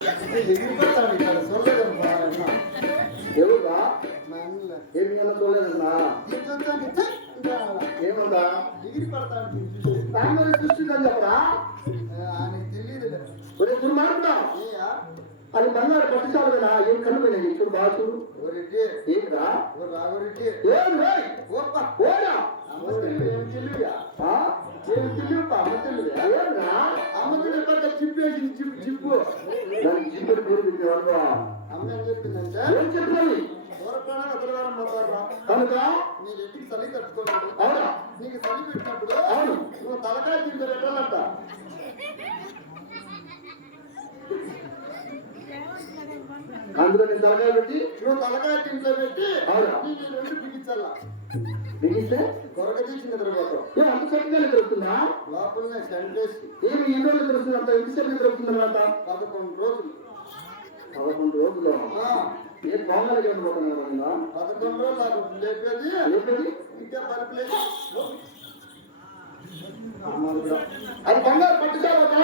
ఎగిరిపోతాడు ఏమి అలా చూడలేదన్నా ఏముందా డిగ్రీ ఫ్యామిలీ చూస్తుందని చెప్పరా తెలియదు దుర్మార్గుడా అది బంగారు పట్టుచాలు కదా ఏం కనుపోయినది ఇప్పుడు బాగా చూడు ఏం ఓడా ఏం ఏం అమ్మ అమ్మ చిప్పు చిప్పు దానికి జిబ్బడి పేరు అమ్మ ఏం చెప్పిందంటే. ఏం చెప్పాలి? పోతారా కనుక నీ చలి తట్టుకోలేడు అవునా? నీకు చలి పెట్టినప్పుడు అవును. నువ్వు తలకాయ తింటే పెట్టాలంట. అందులో నేను తలకాయ పెట్టి నువ్వు తలకాయ తింట్లో పెట్టి అవునా. రెండు బిగించాలా? బిగిస్తే కొరక తీసిన తర్వాత. ఏ అంత దొరుకుతుందా లోపలనే సెంటేసి ఏమి ఎన్ని రోజులు దొరుకుతుంది అంత ఎంతసేపు దొరుకుతుంది తర్వాత? పదకొండు రోజులు. పదకొండు రోజులు? ఏ బాగుండాలి పోతున్నా పదకొండు రోజులు నాకు లేపేది? ఏంటది ఇంకా పలుపులేదు అది బంగారు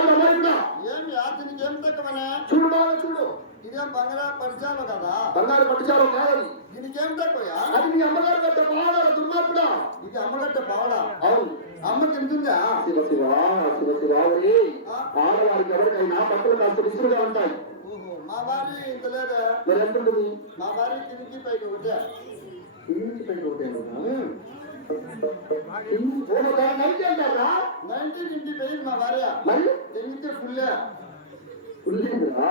అమ్మాయిగా ఏమి అతనికి ఏం తక్కువనే? చూడు బాగా చూడు. ఇదేం బంగారా పరిచయాలు కదా బంగారు పట్టుచాలు కాదని దీనికి ఏం తక్కువయా అది మీ అమ్మగారు పెద్ద బాగా దుర్మార్గుడా ఇది అమ్మగట్ట పావడా అవును అమ్మ తింటుందా శివ శివ శివ శివ ఒరే. ఆడవారికి ఎవరికైనా బట్టలు కాస్త విసురుగా ఉంటాయి ఓహో మా భార్య ఇంత లేదా మరి ఎంత ఉంటుంది మా భార్య కిందికి పైకి ఒకటే ఇంటి పైన ఒకటే ఉందా? ఓ, దాని నైట్ అంటారా నైన్టీన్ ఇంటి పోయింది మా భార్య మరి తెంగితే ఫుల్లే ఉండిందిరా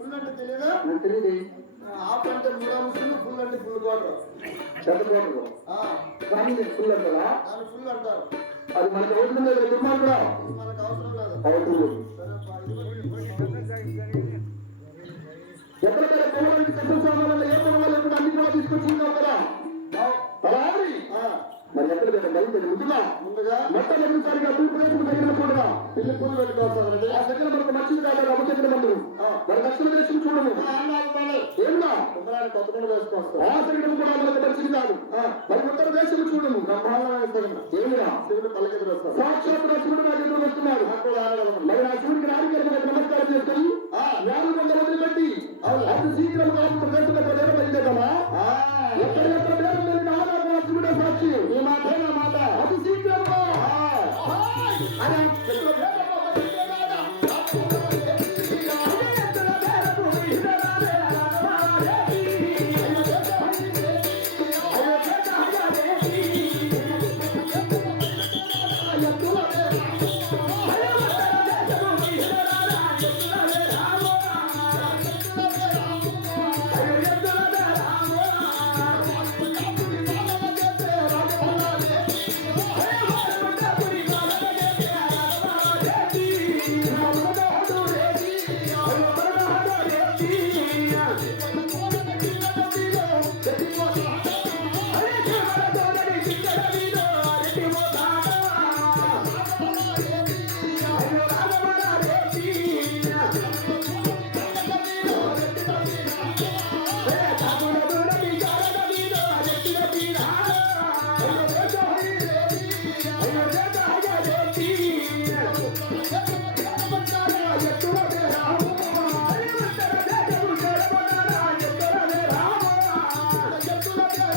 ఫుల్ అంటే తెలియదు తెలియదు హాఫ్ అంటే మూడు అంశాలు ఫుల్ అంటే ఫుల్ క్వార్టర్ ఫుల్ అంటారా? దాన్ని ఫుల్ అంటారు. అది మనకు అవసరం లేదు దుర్మార్గుడా ఇది మనకు అవసరం లేదు. అవసరం లేదు. ఎక్కడికైనా ఏ అన్ని కూడా తీసుకొచ్చిందాం బయలుదేరి ముందుగా ముందుగా మొట్టమొదటిసారిగా తూర్పు వైపు తగిన చూడగా పిల్లి పూలు పెట్టుకోవాలి ఆ దగ్గర మనకు మంచిది కాదు చూడము కొత్త వేసుకొస్తాం ఆ శరీరం కూడా మనకు మంచిది కాదు. మరి ఉత్తర దేశం చూడము బ్రహ్మాండమైన ఏమిగా శివుడు పల్లకి సాక్షాత్తుగా శివుడు నాకు ఎదురు వస్తున్నాడు మరి. ఆ శివుడికి నాలుగు నమస్కారం చేసుకొని నాలుగు వందల వదిలిపెట్టి అతి శీఘ్రం కాదు ప్రదేశంలో yapıyorlar.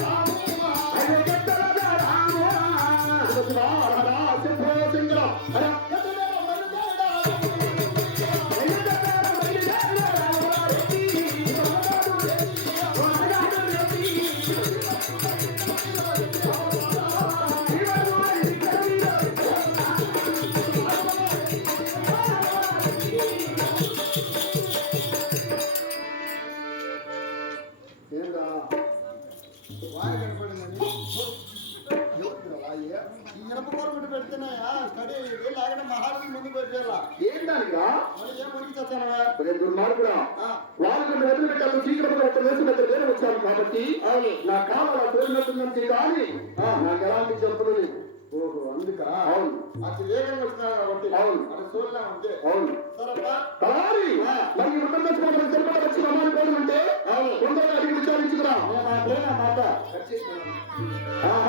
రామ ఏందా వాయి కనపడిందని ఎవరు వాయి? ఈ ఇనప కొరబెట్టి పెడితేనాయా? స్టడీ లేకుండా మహారాజు ముందు పెట్టేలా ఏం దానిగా ఏం మురికి తెచ్చానవా అదే దుర్మార్గుడా? వాళ్ళు నన్ను వదిలిపెట్టాలి శీఘ్రంగా ఒక దేశం అయితే వేరే వచ్చాను కాబట్టి నా కాలం అలా తోలినట్టుందని కానీ నాకు ఎలాంటి చెప్పులు లేవు. ఓహో అందుకా? అవును. అతి వేగంగా వచ్చినావు కాబట్టి అవును. అది చూడలే అంతే అవును. మరి పోవడం